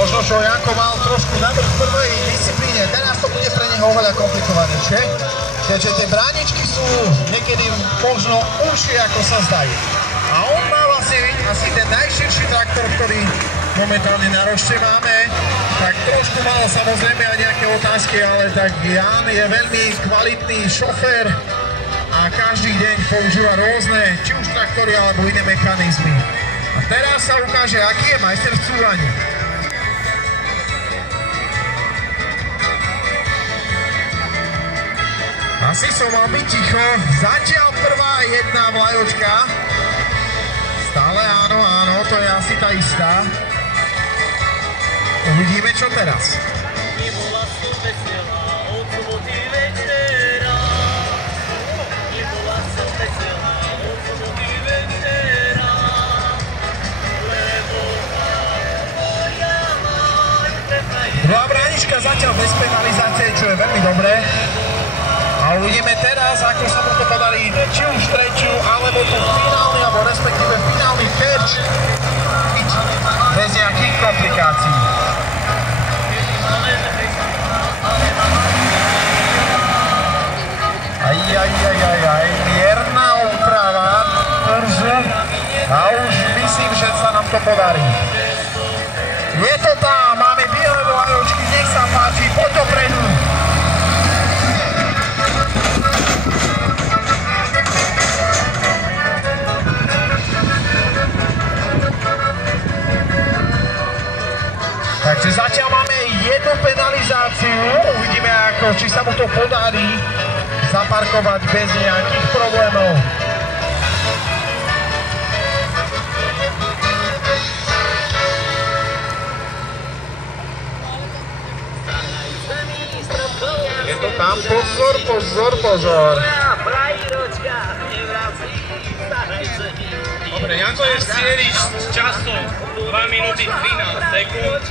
Možno, čo Janko mal trošku navrh v prvej disciplíne, teraz to bude pre neho oveľa komplikovanejšie, keďže tie bráničky sú niekedy možno užšie, ako sa zdajú. A on má vlastne asi ten najširší traktor, ktorý momentálne na rošte máme, tak trošku mal samozrejme aj nejaké otázky, ale tak Jan je veľmi kvalitný šofér a každý deň používa rôzne, či už traktory alebo iné mechanizmy. A teraz sa ukáže, aký je majster v cúvaní. Asi som mal byť ticho, zatiaľ prvá jedna vlajočka. Stále áno, to je asi tá istá. Uvidíme, čo teraz. Druhá bránička zatiaľ bez penalizácie, čo je veľmi dobré. A uvidíme teraz, ako sa mu to podarí, či už tretiu, alebo tu finálny, alebo respektíve finálny terč, bez nejakých komplikácií. Mierna úprava kurzu a už myslím, že sa nám to podarí. Je to tam, máme biele vlajočky, nech sa páči, poď dopredu. Takže zatiaľ máme jednu penalizáciu, uvidíme ako, či sa mu to podarí zaparkovať bez nejakých problémov. Je to tam, pozor. Dobre, Janko je v cieli s časom 2 minúty 13 sekúnd.